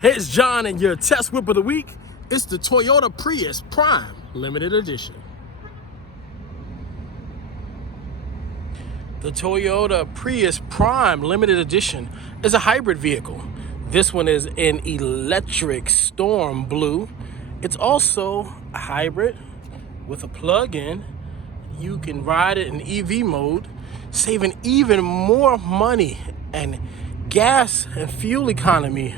Hey, it's John, and your test whip of the week. It's the Toyota Prius Prime Limited Edition. The Toyota Prius Prime Limited Edition is a hybrid vehicle. This one is an electric storm blue. It's also a hybrid with a plug-in. You can ride it in EV mode, saving even more money and gas and fuel economy,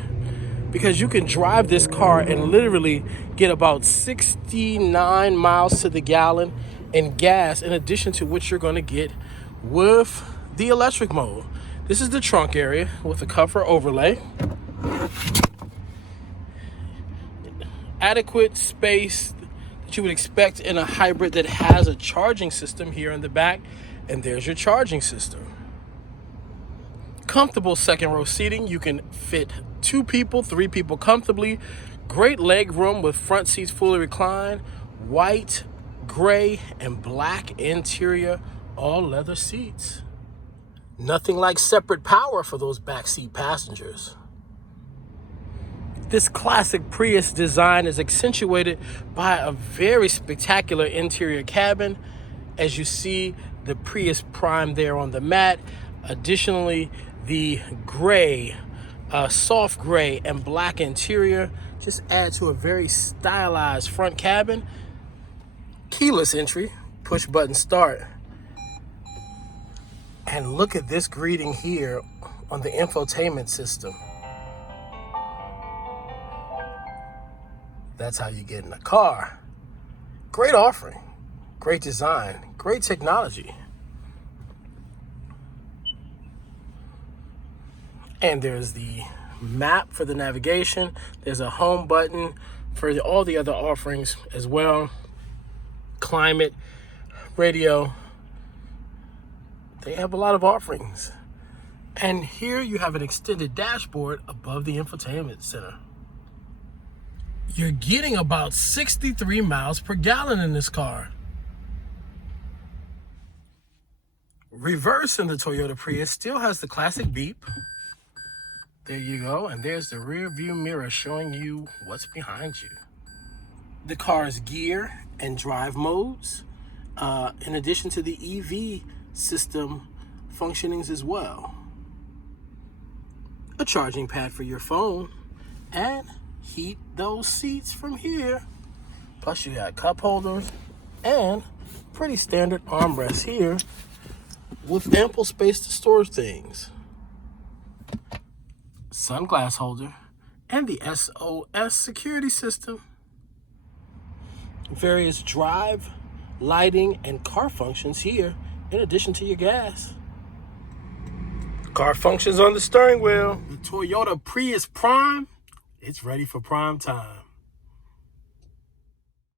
because you can drive this car and literally get about 69 miles to the gallon in gas, in addition to what you're going to get with the electric mode. This is the trunk area with a cover overlay. Adequate space that you would expect in a hybrid that has a charging system here in the back, and there's your charging system. Comfortable second row seating. You can fit 2 people, 3 people comfortably. Great leg room with front seats fully reclined. White, gray, and black interior, all leather seats. Nothing like separate power for those backseat passengers. This classic Prius design is accentuated by a very spectacular interior cabin. As you see the Prius Prime there on the mat. Additionally, the gray, soft gray and black interior just add to a very stylized front cabin. Keyless entry, push button start. And look at this greeting here on the infotainment system. That's how you get in a car. Great offering, great design, great technology. And there's the map for the navigation. There's a home button for all the other offerings as well. Climate, radio. They have a lot of offerings. And here you have an extended dashboard above the infotainment center. You're getting about 63 miles per gallon in this car. Reverse in the Toyota Prius still has the classic beep. There you go, and there's the rear view mirror showing you what's behind you. The car's gear and drive modes, in addition to the EV system functionings as well. A charging pad for your phone, and heat those seats from here. Plus you got cup holders and pretty standard armrests here with ample space to store things. Sunglass holder, and the SOS security system. Various drive, lighting, and car functions here, in addition to your gas. Car functions on the steering wheel. The Toyota Prius Prime, it's ready for prime time.